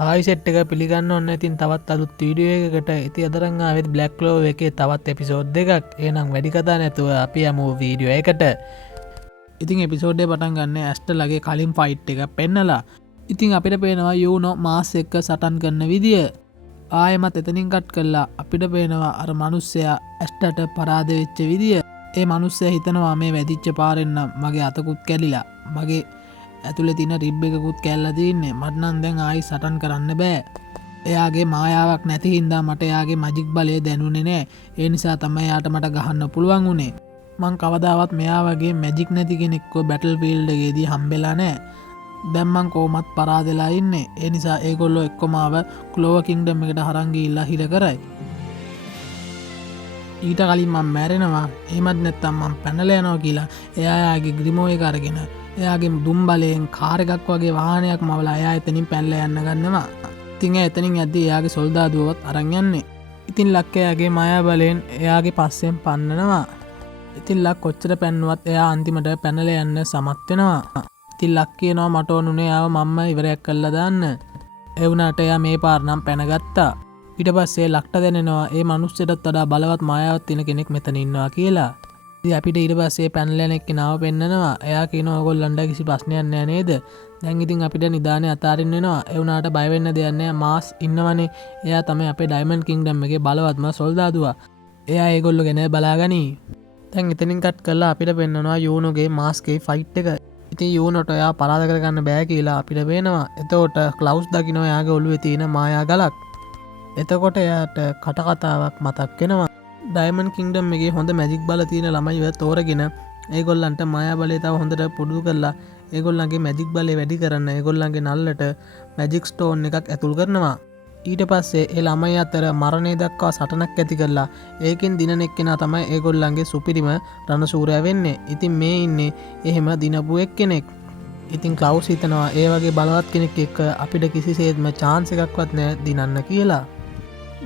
ආයි සෙට් එක පිළිගන්න ඔන්න. ඉතින් තවත් අලුත් වීඩියෝ එකකට. ඉතින් අදරන් ආවෙත් බ්ලැක් ක්ලෝවර් එකේ තවත් එපිසෝඩ් එකක්. එහෙනම් වැඩි කතා නැතුව අපි යමු වීඩියෝ එකට. ඉතින් එපිසෝඩ් එක පටන් ගන්න ඇස්ටර්ලාගේ කලින් ෆයිට් එක පෙන්නලා. ඉතින් අපිට පේනවා යූනෝ මාස් එක්ක සටන් කරන විදිය. ආයෙමත් එතනින් කට් කරලා අපිට පේනවා අර මිනිස්සයා ඇස්ටර්ට පරාද වෙච්ච විදිය. ඒ මිනිස්සයා හිතනවා මේ වැදිච්ච පාරෙන් නම් මගේ අතකුත් කැඩිලා මගේ ඇතුළේ තියෙන රිබ් එකකුත් කැල්ලා තින්නේ. මට නම් දැන් ආයි සටන් කරන්න බෑ. එයාගේ මායාවක් නැති හින්දා මට එයාගේ මැජික් බලය දැනුනේ නෑ. ඒ නිසා තමයි යාට මට ගහන්න පුළුවන් උනේ. මං කවදාවත් මෙයා වගේ මැජික් නැති කෙනෙක්ව බැටල් ෆීල්ඩ් එකේදී හම්බෙලා නෑ. දැන් මං කොහොමත් පරාදෙලා ඉන්නේ. ඒ නිසා ඒගොල්ලෝ එක්කම ආව ක්ලෝවර් කින්ග්ඩම් එකට හරන් ගිහිල්ලා හිර කරයි. ඊට කලින් මම මැරෙනවා. එහෙමත් නැත්නම් මම පැනලා යනවා කියලා එයාගේ ග්‍රිමෝ එක අරගෙන එයාගේ දුම් බලයෙන් කාර් එකක් වගේ වාහනයක් මවලා එයා එතනින් පැනලා යන්න ගන්නවා. ඉතින් එතනින් යද්දී එයාගේ සොල්දාදුවවත් අරන් යන්නේ. ඉතින් ලක් එයාගේ මායා බලයෙන් එයාගේ පස්සෙන් පන්නනවා. ඉතින් ලක් කොච්චර පැන්නුවත් එයා අන්තිමට පැනලා යන්න සමත් වෙනවා. ඉතින් ලක් කියනවා මට ඕනුනේ ආව මම්ම ඉවරයක් කළා දාන්න. ඒ වුණාට එයා මේ පාර නම් පැනගත්තා. ඊට පස්සේ ලක්ට දැනෙනවා ඒ මිනිස්සෙටත් වඩා බලවත් මායාවක් තියෙන කෙනෙක් මෙතන ඉන්නවා කියලා. ඉතින් අපිට ඊට පස්සේ පැනලා යන එක්කෙනාව පෙන්නනවා. එයා කියනවා ඔයගොල්ලන්ට කිසි ප්‍රශ්නයක් නැහැ නේද? දැන් ඉතින් අපිට නිදානේ අතාරින්න වෙනවා. ඒ වුණාට බය වෙන්න දෙයක් නැහැ. මාස් ඉන්නවනේ. එයා තමයි අපේ ඩයමන්ඩ් කින්ග්ඩම් එකේ බලවත්ම සොල්දාදුවා. එයා ඒගොල්ලෝ ගැන බලාගනි. දැන් එතනින් කට් කරලා අපිට පෙන්නනවා යූනෝගේ මාස්ගේ ෆයිට් එක. ඉතින් යූනෝට එයා පරාද කරගන්න බෑ කියලා අපිට පේනවා. එතකොට ක්ලවුස් දකින්න එයාගේ ඔළුවේ තියෙන මායා ගලක්. එතකොට එයාට කටකතාවක් මතක් වෙනවා. ඩයමන්ඩ් කින්ග්ඩම් එකේ හොඳ මැජික් බල තියෙන ළමයිව තෝරගෙන ඒගොල්ලන්ට මායා බලය තව හොඳට පුරුදු කරලා ඒගොල්ලන්ගේ මැජික් බලය වැඩි කරන්න ඒගොල්ලන්ගේ නල්ලට මැජික් ස්ටෝන් එකක් ඇතුල් කරනවා. ඊට පස්සේ ඒ ළමයි අතර මරණය දක්වා සටනක් ඇති කරලා ඒකෙන් දිනන එක්කෙනා තමයි ඒගොල්ලන්ගේ සුපිරිම රණශූරයා වෙන්නේ. ඉතින් මේ ඉන්නේ එහෙම දිනපු එක්කෙනෙක්. ඉතින් ක්ලවුස් හිතනවා ඒ වගේ බලවත් කෙනෙක් එක්ක අපිට කිසිසේත්ම chance එකක්වත් නැහැ දිනන්න කියලා.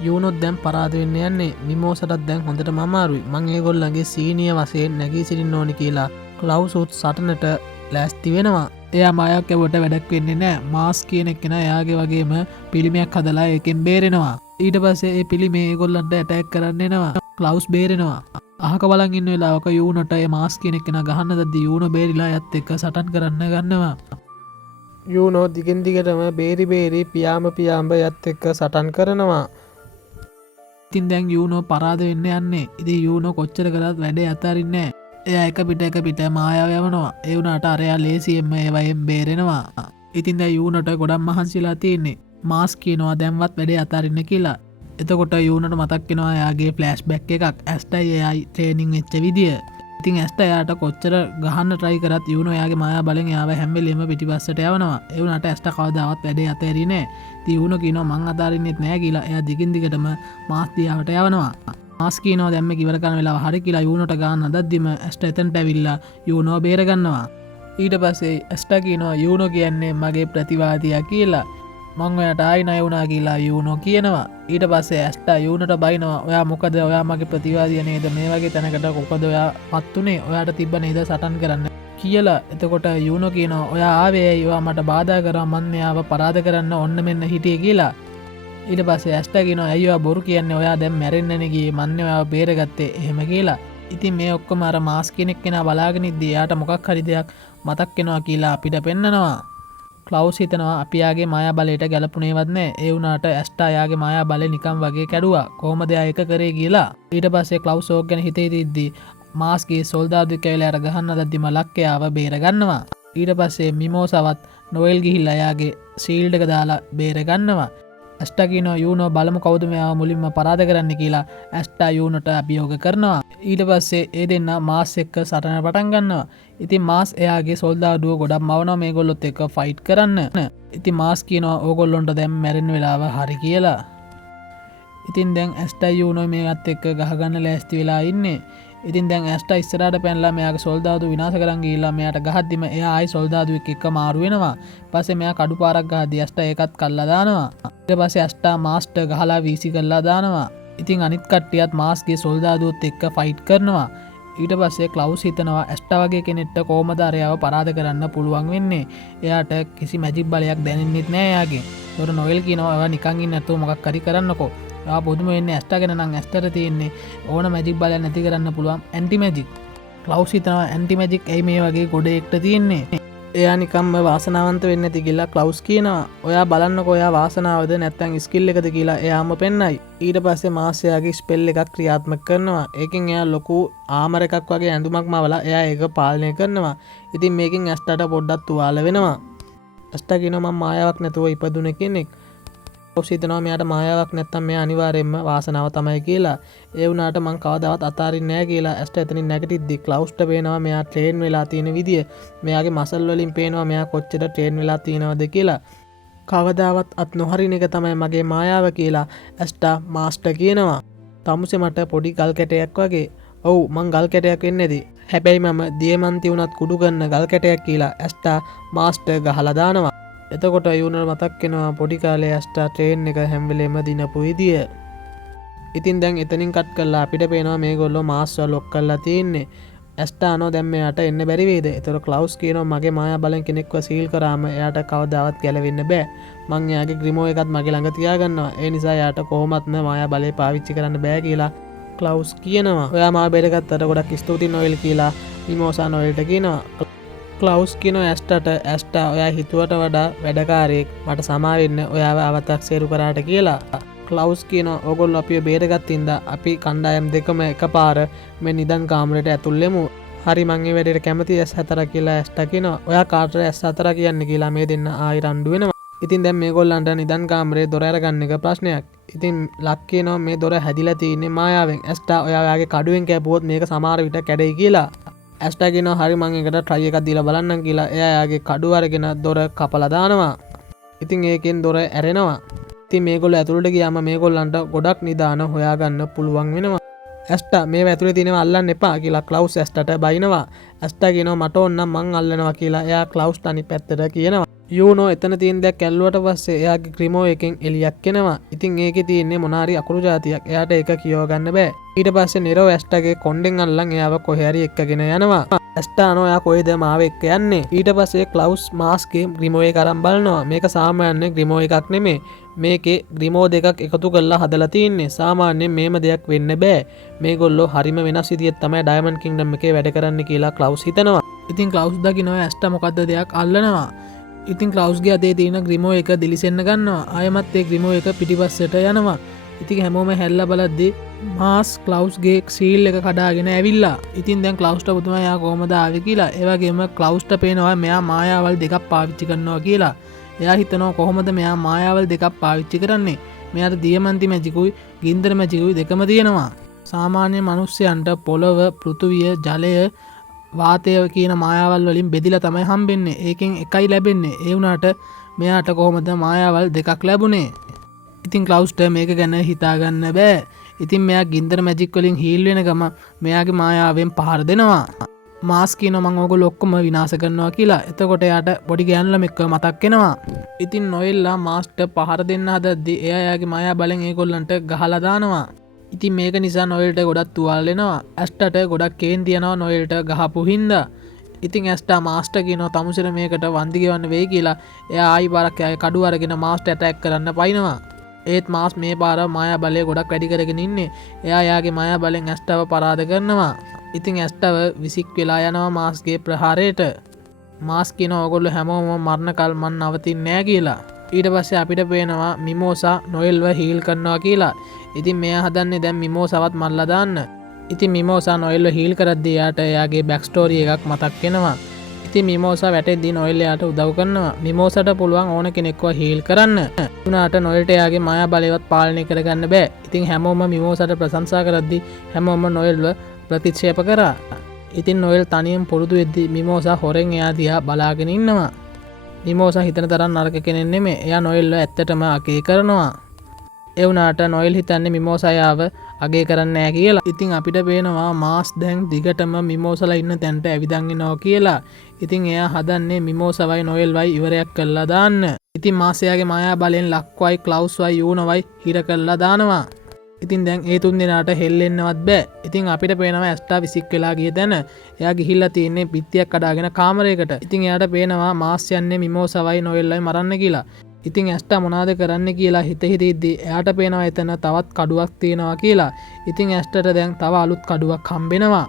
යූනොත් දැන් පරාද වෙන්න යන්නේ. මිමෝසටත් දැන් හොඳටම අමාරුයි. මං ඒගොල්ලන්ගේ සීනියර් වශයෙන් නැගී සිටින්න ඕනි කියලා ක්ලවුස් උත් සටනට ලෑස්ති වෙනවා. එයා මායාවක් ඇවුවට වැඩක් වෙන්නේ නැහැ. මාස් කියන එක්කෙනා එයාගේ වගේම පිළිමයක් හදලා ඒකෙන් බේරෙනවා. ඊට පස්සේ ඒ පිළිමේ ඒගොල්ලන්ට ඇටැක් කරන්න එනවා. ක්ලවුස් බේරෙනවා. අහක බලන් ඉන්න වෙලාවක යූනොට ඒ මාස් කියන එක්කෙනා ගහන්න දද්දී යූනෝ බේරිලා යත් එක්ක සටන් කරන්න ගන්නවා. යූනෝ දිගින් දිගටම බේරි පියාඹ යත් එක්ක සටන් කරනවා. ඉතින් දැන් යූනෝ පරාද වෙන්න යන්නේ. ඉතින් යූනෝ කොච්චර කරත් වැඩේ අතාරින්නේ නැහැ. එයා එක පිට මායාව යවනවා. ඒ වුණාට අරයා ලේසියෙන්ම ඒවයෙන් බේරෙනවා. ඉතින් දැන් යූනෝට ගොඩක් මහන්සිලා තියෙන්නේ. මාස් කියනවා දැන්වත් වැඩේ අතාරින්න කියලා. එතකොට යූනෝට මතක් වෙනවා එයාගේ ෆ්ලෑෂ්බැක් එකක්. ඇස්ටයි එයායි ට්‍රේනින් වෙච්ච විදිය. ඉතින් ඇස්ට එයාට කොච්චර ගහන්න try කරත් යූනෝ එයාගේ මායා බලෙන් එයාව හැම වෙලෙම පිටිපස්සට යවනවා. ඒ වුණාට ඇස්ට කවදාවත් වැඩේ අතෑරියේ නැහැ. ඉතින් යූනෝ කියනවා මං අතාරින්නෙත් නැහැ කියලා. එයා දිගින් දිගටම මාස් දිහාවට යවනවා. මාස් කියනවා දැන් මේක ඉවර කරන වෙලාව හරි කියලා යූනෝට ගන්න හදද්දිම ඇස්ට එතනට ඇවිල්ලා යූනෝ බේර ගන්නවා. ඊට පස්සේ ඇස්ට කියනවා යූනෝ කියන්නේ මගේ ප්‍රතිවාදියා කියලා. මං ඔයාට ආයි ණය වුණා කියලා යූනෝ කියනවා. ඊට පස්සේ ඇස්ට යූනෝට බයිනවා ඔයා මොකද ඔයා මගේ ප්‍රතිවාදියා නේද මේ වගේ තැනකට කොකද ඔයා පත් උනේ ඔයාට තිබ්බ නේද සටන් කරන්න කියලා. එතකොට යූනෝ කියනවා ඔයා ආවේ ඇයි ඔයා මට බාධා කරා මන් එයාව පරාද කරන්න ඔන්න මෙන්න හිටියේ කියලා. ඊට පස්සේ ඇස්ට කියනවා ඇයි ඔයා බොරු කියන්නේ ඔයා දැන් මැරෙන්නනේ ගියේ මන් ඔයාව බේරගත්තේ එහෙම කියලා. ඉතින් මේ ඔක්කොම අර මාස් කෙනෙක් කෙනා බලාගෙන ඉද්දී එයාට මොකක් හරි දෙයක් මතක් වෙනවා කියලා අපිට පෙන්නනවා. ක්ලවුස් හිතනවා අපි යාගේ මායා බලයට ගැලපුණේවත් නැහැ. ඒ වුණාට ඇස්ටා යාගේ මායා බලය නිකන් වගේ කැඩුවා. කොහොමද එයා ඒක කරේ කියලා. ඊට පස්සේ ක්ලවුස් ඕක ගැන හිතේ තියද්දී මාස්ගේ සොල්දාදු කැවිලා අර ගහන්න දද්දිම ලක් එයාව බේර ගන්නවා. ඊට පස්සේ මිමෝසවත් නොෙල් ගිහිල්ලා එයාගේ ෂීල්ඩ් එක දාලා බේර ගන්නවා. ඇස්ටා කියනවා යූනෝ බලමු කවුද මෙයාව මුලින්ම පරාද කරන්න කියලා ඇස්ටා යූනෝට අභියෝග කරනවා. ඊට පස්සේ ඒ දෙන්නා මාස් එක්ක සටන පටන් ගන්නවා. ඉතින් මාස් එයාගේ සොල්දාදුව ගොඩක් මවනවා මේගොල්ලොත් එක්ක ෆයිට් කරන්න. ඉතින් මාස් කියනවා ඕගොල්ලොන්ට දැන් මැරෙන්න වෙලාව හරි කියලා. ඉතින් දැන් ඇස්ටා යූනෝ මේකත් එක්ක ගහගන්න ලෑස්ති වෙලා ඉන්නේ. ඉතින් දැන් ඇස්ටා ඉස්සරහට පැනලා මෙයාගේ සොල්දාදු විනාශ කරන් ගිහිල්ලා මෙයාට ගහද්දිම එයා ආයි සොල්දාදුවෙක් එක්ක මාරු වෙනවා. ඊපස්සේ මෙයා කඩු පාරක් ගහද්දි ඇස්ටා ඒකත් කල්ලා දානවා. ඊට පස්සේ ඇස්ටා මාස්ට ගහලා වීසි කරලා දානවා. ඉතින් අනිත් කට්ටියත් මාස්ගේ සොල්දාදුවත් එක්ක ෆයිට් කරනවා. ඊට පස්සේ ක්ලවුස් හිතනවා ඇස්ටා වගේ කෙනෙක්ට කොහොමද අරයාව පරාද කරන්න පුළුවන් වෙන්නේ. එයාට කිසි මැජික් බලයක් දැනෙන්නෙත් නෑ එයාගේ. ඒතකොට නොයෙල් කියනවා ඔයා නිකන් ඉන්න නැතුව මොකක් හරි කරන්නකෝ. ඔයා පුදුම වෙන්නේ ඇස්ටා ගැන නම් ඇස්ටට තියෙන්නේ ඕන මැජික් බලයක් නැති කරන්න පුළුවන් ඇන්ටි මැජික්. ක්ලවුස් හිතනවා ඇන්ටි මැජික් ඇයි මේ වගේ ගොඩ එක්ට තියෙන්නේ. එයා නිකම්ම වාසනාවන්ත වෙන්න ඇති කියලා ක්ලවුස් කියනවා ඔයා බලන්නකෝ ඔයා වාසනාවද නැත්තම් ස්කිල් එකද කියලා එයාම පෙන්නයි. ඊට පස්සේ මාස්යාගේ ස්පෙල් එකක් ක්‍රියාත්මක කරනවා. ඒකෙන් එයා ලොකු ආමර එකක් වගේ ඇඳුමක් මවලා එයා ඒක පාලනය කරනවා. ඉතින් මේකෙන් ඇස්ටට පොඩ්ඩක් තුවාල වෙනවා. ඇස්ටා කියනවා මම මායාවක් නැතුව ඉපදුනේ කෙනෙක්. ක්ලවුස් හිතනවා මෙයාට මායාවක් නැත්තම් මෙයා අනිවාර්යයෙන්ම වාසනාව තමයි කියලා. ඒ වුණාට මං කවදාවත් අතාරින්නේ නැහැ කියලා ඇස්ටා එතනින් නැගිටිද්දි ක්ලවුස්ට පේනවා මෙයා ට්‍රේන් වෙලා තියෙන විදිය. මෙයාගේ මසල් වලින් පේනවා මෙයා කොච්චර ට්‍රේන් වෙලා තියෙනවද කියලා. කවදාවත් අත් නොහරින එක තමයි මගේ මායාව කියලා ඇස්ටා මාස්ටර් කියනවා. තමුසේ මට පොඩි ගල් කැටයක් වගේ. ඔව් මං ගල් කැටයක් වෙන්නේදී. හැබැයි මම දියමන්ති වුණත් කුඩු ගන්න ගල් කැටයක් කියලා ඇස්ටා මාස්ටර් ගහලා දානවා. එතකොට යුනර් මතක් වෙනවා පොඩි කාලේ ඇස්ටා ට්‍රේන් එක හැම වෙලේම දිනපු විදිය. ඉතින් දැන් එතනින් කට් කරලා අපිට පේනවා මේගොල්ලෝ මාස්ව ලොක් කරලා තියෙන්නේ. ඇස්ටා අනෝ දැන් මෙයාට එන්න බැරි වේද? ඒතර ක්ලවුස් කියනවා මගේ මායා බලෙන් කෙනෙක්ව සීල් කරාම එයාට කවදාවත් ගැලවෙන්න බෑ. මං එයාගේ ග්‍රිමෝ එකත් මගේ ළඟ තියාගන්නවා. ඒ නිසා එයාට කොහොමත්ම මායා බලය පාවිච්චි කරන්න බෑ කියලා ක්ලවුස් කියනවා. ඔයා මාව බේරගත්තට ගොඩක් ස්තුතියි නොයෙල් කියලා මිමෝසා නොයෙල්ට කියනවා. ක්ලවුස් කියනවා ඇස්ටට ඇස්ටා ඔයා හිතුවට වඩා වැඩකාරයෙක් මට සමා වෙන්න ඔයාව අවතක්සේරු කරාට කියලා. ක්ලවුස් කියනවා ඕගොල්ලෝ අපිව බේරගත්තින්ද අපි කණ්ඩායම් දෙකම එකපාර මේ නිදන් කාමරයට ඇතුල් වෙමු. හරි මං ඒ වැඩේට කැමති S4 කියලා ඇස්ටා කියනවා. ඔයා කාටද S4 කියන්නේ කියලා මේ දෙන්න ආයි රණ්ඩු වෙනවා. ඉතින් දැන් මේගොල්ලන්ට නිදන් කාමරේ දොර අරගන්න එක ප්‍රශ්නයක්. ඉතින් ලක් කියනවා මේ දොර හැදිලා තියෙන්නේ මායාවෙන්. ඇස්ටා ඔයාගේ කඩුවෙන් කැපුවොත් මේක සමහර විට කැඩෙයි කියලා. ඇස්ටා කියනවා හරි මං එකට ට්‍රයි එකක් දීලා බලන්නම් කියලා එයා යාගේ කඩුව අරගෙන දොර කපලා දානවා. ඉතින් ඒකෙන් දොර ඇරෙනවා. ඉතින් මේගොල්ලෝ ඇතුළට ගියාම මේගොල්ලන්ට ගොඩක් නිදාන හොයාගන්න පුළුවන් වෙනවා. ඇස්ටා මේව ඇතුලේ තියෙනවා අල්ලන්න එපා කියලා ක්ලවුස් ඇස්ටට බයිනවා. ඇස්ටා කියනවා මට ඕන නම් මං අල්ලනවා කියලා එයා ක්ලවුස්ට අනිත් පැත්තට කියනවා. යූනෝ එතන තියෙන දෙයක් ඇල්ලුවට පස්සේ එයාගේ ග්‍රිමෝ එකෙන් එලියක් එනවා. ඉතින් ඒකේ තියෙන්නේ මොනාරි අකුරු જાතියක්. එයාට ඒක කියව ගන්න බෑ. ඊට පස්සේ නිරෝ ඇස්ටාගේ කොණ්ඩෙන් අල්ලන් එයාව කොහේ හරි එක්කගෙන යනවා. ඇස්ටා අනෝ එයා කොහෙද මාව එක්ක යන්නේ? ඊට පස්සේ ක්ලවුස් මාස්ගේ ග්‍රිමෝ එක අරන් බලනවා. මේක සාමාන්‍ය ග්‍රිමෝ එකක් නෙමෙයි. මේකේ ග්‍රිමෝ දෙකක් එකතු කරලා හදලා තින්නේ. සාමාන්‍යයෙන් මේම දෙයක් වෙන්න බෑ. මේගොල්ලෝ හරිම වෙනස් විදියට තමයි ඩයමන්ඩ් කින්ග්ඩම් එකේ වැඩ කරන්න කියලා ක්ලවුස් හිතනවා. ඉතින් ක්ලවුස් දකිනවා ඇස්ටා මොකද්ද දෙයක් අල්ලනවා. ඉතින් ක්ලවුස්ගේ අතේ තියෙන ග්‍රිමෝ එක දිලිසෙන්න ගන්නවා. ආයෙමත් ඒ ග්‍රිමෝ එක පිටිපස්සට යනවා. ඉතින් හැමෝම හැල්ලා බලද්දි මාස් ක්ලවුස්ගේ සීල් එක කඩාගෙන ඇවිල්ලා. ඉතින් දැන් ක්ලවුස්ට පුදුමයි යා කොහමද ආවේ කියලා. ඒ වගේම ක්ලවුස්ට පේනවා මෙයා මායාවල් දෙකක් පාවිච්චි කරනවා කියලා. එයා හිතනවා කොහොමද මෙයා මායාවල් දෙකක් පාවිච්චි කරන්නේ. මෙයාට දියමන්ති මැජිකුයි ගින්දර මැජිකුයි දෙකම තියෙනවා. සාමාන්‍ය මිනිස්සයන්ට පොළව, පෘථුවිය, ජලය, වාතය කියන මායාවල් වලින් බෙදිලා තමයි හම්බෙන්නේ. ඒකෙන් එකයි ලැබෙන්නේ. ඒ වුණාට මෙයාට කොහොමද මායාවල් දෙකක් ලැබුණේ? ඉතින් ක්ලවුස්ට මේක ගැන හිතාගන්න බෑ. ඉතින් මෙයා ගින්දර මැජික් වලින් හීල් වෙන ගම මෙයාගේ මායාවෙන් පහර දෙනවා. මාස් කියනවා මං ඕගොල්ලෝ ඔක්කොම විනාශ කරනවා කියලා. එතකොට එයාට පොඩි ගෑනු ළමෙක්ව මතක් වෙනවා. ඉතින් නොයෙල්ලා මාස්ට පහර දෙන්න හදද්දි එයා යාගේ මායා බලෙන් ඒගොල්ලන්ට ගහලා දානවා. ඉතින් මේක නිසා නොයෙල්ට ගොඩක් තුවාල වෙනවා. ඇස්ටට ගොඩක් කේන්ති යනවා නොයෙල්ට ගහපු හින්දා. ඉතින් ඇස්ටා මාස්ට කියනවා තමුසෙට මේකට වන්දි ගෙවන්න වෙයි කියලා. එයා ආයි පාරක් එයාගේ කඩුව අරගෙන මාස්ට ඇටැක් කරන්න පයින්නවා. ඒත් මාස් මේ පාර මායා බලය ගොඩක් වැඩි කරගෙන ඉන්නේ. එයා යාගේ මායා බලෙන් ඇස්ටව පරාද කරනවා. ඉතින් ඇස්ටව විසික් වෙලා යනවා මාස්ගේ ප්‍රහාරයට. මාස් කියනවා ඔයගොල්ලෝ හැමෝම මරණකල් මන් නවතින්නේ නැහැ කියලා. ඊට පස්සේ අපිට පේනවා මිමෝසා නොයෙල්ව හීල් කරනවා කියලා. ඉතින් මෙයා හදන්නේ දැන් මිමෝසාවත් මල්ලා දාන්න. ඉතින් මිමෝසා නොයෙල්ව හීල් කරද්දී එයාට එයාගේ බෑක් ස්ටෝරි එකක් මතක් වෙනවා. ඉතින් මිමෝසා වැටෙද්දී නොයෙල් එයාට උදව් කරනවා. මිමෝසාට පුළුවන් ඕන කෙනෙක්ව හීල් කරන්න. උනාට නොයෙල්ට එයාගේ මායා බලයවත් පාලනය කරගන්න බෑ. ඉතින් හැමෝම මිමෝසාට ප්‍රශංසා කරද්දී හැමෝම නොයෙල්ව ප්‍රතික්ෂේප කරා. ඉතින් නොයෙල් තනියෙන් පුරුදු වෙද්දී මිමෝසා හොරෙන් එයා දිහා බලාගෙන ඉන්නවා. මිමෝසා හිතන තරම් නරක කෙනෙක් නෙමෙයි. එයා නොයෙල්ව ඇත්තටම අගේ කරනවා. ඒ වුණාට නොයෙල් හිතන්නේ මිමෝසා යාව අගේ කරන්නේ නැහැ කියලා. ඉතින් අපිට පේනවා මාස් දැන් දිගටම මිමෝසලා ඉන්න තැනට ඇවිදන් එනවා කියලා. ඉතින් එයා හදන්නේ මිමෝසවයි නොයෙල්වයි ඉවරයක් කරලා දාන්න. ඉතින් මාස් එයාගේ මායා බලෙන් ලක්වයි ක්ලවුස්වයි යූනවයි හිර කරලා දානවා. ඉතින් දැන් ඒ තුන් දෙනාට හෙල්ලෙන්නවත් බෑ. ඉතින් අපිට පේනවා ඇස්ටා විසික් වෙලා ගිය තැන එයා ගිහිල්ලා තියෙන්නේ පිත්තියක් කඩාගෙන කාමරයකට. ඉතින් එයාට පේනවා මාස් යන්නේ මිමෝසවයි නොවෙල්ලයි මරන්න කියලා. ඉතින් ඇස්ටා මොනාද කරන්න කියලා හිත හිතෙද්දී එයාට පේනවා එතන තවත් කඩුවක් තියෙනවා කියලා. ඉතින් ඇස්ටට දැන් තව අලුත් කඩුවක් හම්බෙනවා.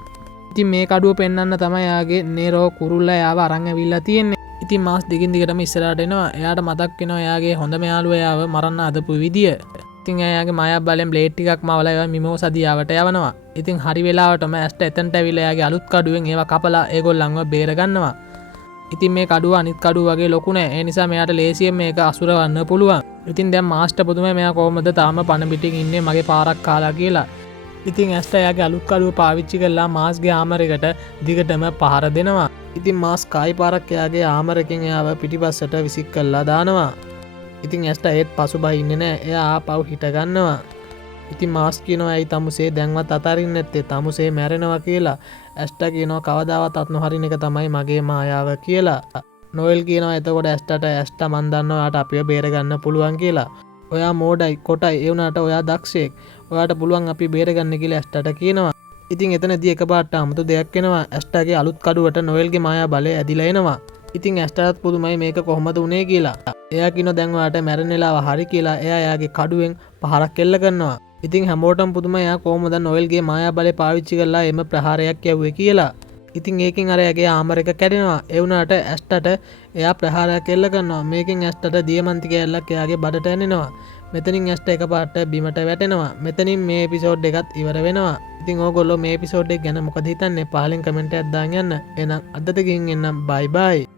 ඉතින් මේ කඩුව පෙන්වන්න තමයි එයාගේ නේරෝ කුරුල්ලා එයාව අරන් ඇවිල්ලා තියෙන්නේ. ඉතින් මාස් දිගින් දිගටම ඉස්සරහට එනවා. එයාට මතක් වෙනවා එයාගේ හොඳම යාළුවා එයාව මරන්න අදපු විදිය. ඉතින් එයාගේ මායාව බලෙන් බ්ලේඩ් ටිකක් මවලා ඒවා මිමෝසා දියාවට යවනවා. ඉතින් හරි වෙලාවටම ඇස්ට එතනට ඇවිල්ලා එයාගේ අලුත් කඩුවෙන් ඒවා කපලා ඒගොල්ලන්ව බේර ගන්නවා. ඉතින් මේ කඩුව අනිත් කඩුව වගේ ලොකු නෑ. ඒ නිසා මෙයාට ලේසියෙන් මේක අසුරවන්න පුළුවන්. ඉතින් දැන් මාස්ටර් පුදුමයි මෙයා කොහොමද තාම පණ පිටින් ඉන්නේ මගේ පාරක් කාලා කියලා. ඉතින් ඇස්ට එයාගේ අලුත් කඩුව පාවිච්චි කරලා මාස්ගේ ආමරයකට දිගටම පහර දෙනවා. ඉතින් මාස් කායි පාරක් එයාගේ ආමරකින් එයාව පිටිපස්සට විසික් කරලා දානවා. ඉතින් ඇස්ට ඒත් පසුබහින්නේ ඉන්නේ නෑ. එයා ආපහු හිට ගන්නවා. ඉතින් මාස් කියනවා ඇයි තමුසේ දැන්වත් අතාරින්නේ නැත්තේ? තමුසේ මැරෙනවා කියලා. ඇස්ට කියනවා කවදාවත් අත් නොහරින එක තමයි මගේ මායාව කියලා. නොෙල් කියනවා එතකොට ඇස්ට මන් දන්නවා ඔයාට අපිව බේර ගන්න පුළුවන් කියලා. ඔයා මෝඩයි කොටයි ඒ වුණාට ඔයා දක්ෂයෙක්. ඔයාට පුළුවන් අපි බේර ගන්න කියලා ඇස්ටට කියනවා. ඉතින් එතනදී එකපාරට 아무තු දෙයක් වෙනවා. ඇස්ටගේ අලුත් කඩුවට නොෙල්ගේ මායා බලය ඇදිලා එනවා. ඉතින් ඇස්ටටත් පුදුමයි මේක කොහොමද උනේ කියලා. එයා කියනවා දැන් ඔයාට මැරෙන වෙලාව හරි කියලා. එයා එයාගේ කඩුවෙන් පහරක් එල්ල කරනවා. ඉතින් හැමෝටම පුදුමයි එයා කොහොමද නොෙල්ගේ මායා බලය පාවිච්චි කරලා එම ප්‍රහාරයක් යවුවේ කියලා. ඉතින් ඒකෙන් අර එයාගේ ආමර එක කැඩෙනවා. ඒ වුණාට ඇස්ටට එයා ප්‍රහාරයක් එල්ල කරනවා. මේකෙන් ඇස්ටට දියමන්ති කෑල්ලක් එයාගේ බඩට ඇනෙනවා. මෙතනින් ඇස්ට එකපාරට බිමට වැටෙනවා. මෙතනින් මේ එපිසෝඩ් එකත් ඉවර වෙනවා. ඉතින් ඕගොල්ලෝ මේ එපිසෝඩ් එක ගැන මොකද හිතන්නේ? පහලින් කමෙන්ට් එකක් දාන්න යන්න. එහෙනම් අදට ගිහින් එන්නම්. බයි බයි.